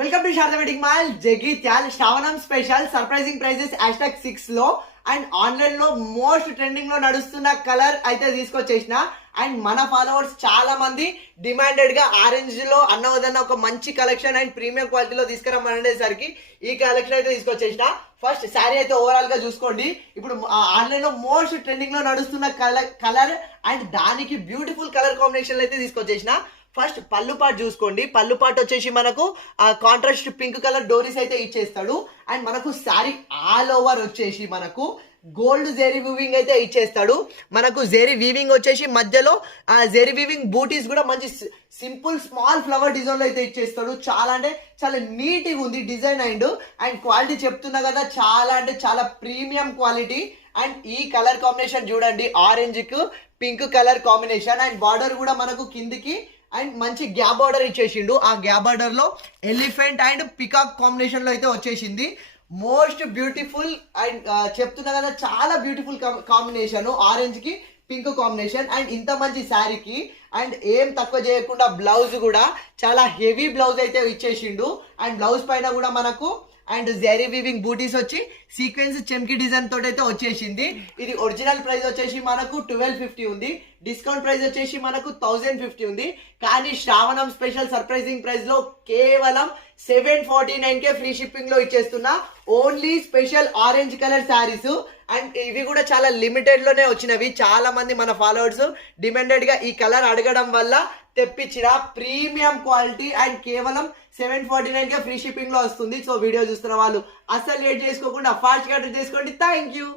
Welcome to Sharada wedding mall Jagtial. శ్రావణం special surprising prices #6 లో and online లో మోస్ట్ ట్రెండింగ్ లో నడుస్తున్న కలర్ అయితే తీసుకొచ్చేసిన. అండ్ మన ఫాలోవర్స్ చాలా మంది డిమాండెడ్ గా ఆరెంజ్ లో అన్నవదన్న ఒక మంచి కలెక్షన్ అండ్ ప్రీమియం క్వాలిటీలో తీసుకురమ్మనేసరికి ఈ కలెక్షన్ అయితే తీసుకొచ్చేసిన. ఫస్ట్ శారీ అయితే ఓవరాల్ గా చూసుకోండి. ఇప్పుడు ఆన్లైన్ లో మోస్ట్ ట్రెండింగ్ లో నడుస్తున్న కలర్ అండ్ దానికి బ్యూటిఫుల్ కలర్ కాంబినేషన్ అయితే తీసుకొచ్చేసిన. ఫస్ట్ పళ్ళు పాటు చూసుకోండి. పళ్ళు పాటు వచ్చేసి మనకు కాంట్రాస్ట్ పింక్ కలర్ డోరీస్ అయితే ఇచ్చేస్తాడు. అండ్ మనకు శారీ ఆల్ ఓవర్ వచ్చేసి మనకు గోల్డ్ జెరీ వీవింగ్ అయితే ఇచ్చేస్తాడు. మనకు జెరీ వీవింగ్ వచ్చేసి మధ్యలో జెరీ వీవింగ్ బూటీస్ కూడా మంచి సింపుల్ స్మాల్ ఫ్లవర్ డిజైన్ లో అయితే ఇచ్చేస్తాడు. చాలా అంటే చాలా నీట్గా ఉంది డిజైన్. అండ్ క్వాలిటీ చెప్తున్నా కదా, చాలా అంటే చాలా ప్రీమియం క్వాలిటీ. అండ్ ఈ కలర్ కాంబినేషన్ చూడండి, ఆరెంజ్ కు pink colour combination. And border కూడా మనకు కిందికి అండ్ మంచి గ్యాప్ బార్డర్ ఇచ్చేసిండు. ఆ గ్యాప్ బార్డర్ లో ఎలిఫెంట్ అండ్ పికాక్ కాంబినేషన్ లో అయితే వచ్చేసింది. మోస్ట్ బ్యూటిఫుల్ అండ్ చెప్తున్నా కదా, చాలా బ్యూటిఫుల్ కాంబినేషన్ ఆరెంజ్ కి పింక్ కాంబినేషన్. అండ్ ఇంత మంచి శారీకి అండ్ ఏం తక్కువ చేయకుండా బ్లౌజ్ కూడా చాలా హెవీ బ్లౌజ్ అయితే ఇచ్చేసిండు. అండ్ బ్లౌజ్ పైన కూడా మనకు అండ్ జెరీ వీవింగ్ బూటీస్ వచ్చి సీక్వెన్స్ చెమ్కి డిజైన్ తోటి అయితే వచ్చేసింది. ఇది ఒరిజినల్ ప్రైస్ వచ్చేసి మనకు 1250 ఉంది. డిస్కౌంట్ ప్రైస్ వచ్చేసి మనకు 1050 ఉంది. కానీ శ్రావణం స్పెషల్ సర్ప్రైజింగ్ ప్రైస్ లో కేవలం 749 ఫ్రీ షిప్పింగ్ లో ఇచ్చేస్తున్నా. Only special orange colour saris. And ఇవి కూడా చాలా లిమిటెడ్ లోనే వచ్చినవి. చాలా మంది మన ఫాలోవర్స్ డిమాండెడ్ గా ఈ కలర్ అడగడం వల్ల తెప్పించిన ప్రీమియం క్వాలిటీ. అండ్ కేవలం 749 ఫ్రీ షిప్పింగ్ లో వస్తుంది. సో వీడియో చూస్తున్న వాళ్ళు అస్సలు లేట్ చేసుకోకుండా ఫాస్ట్ గా చేసుకోండి. Thank you.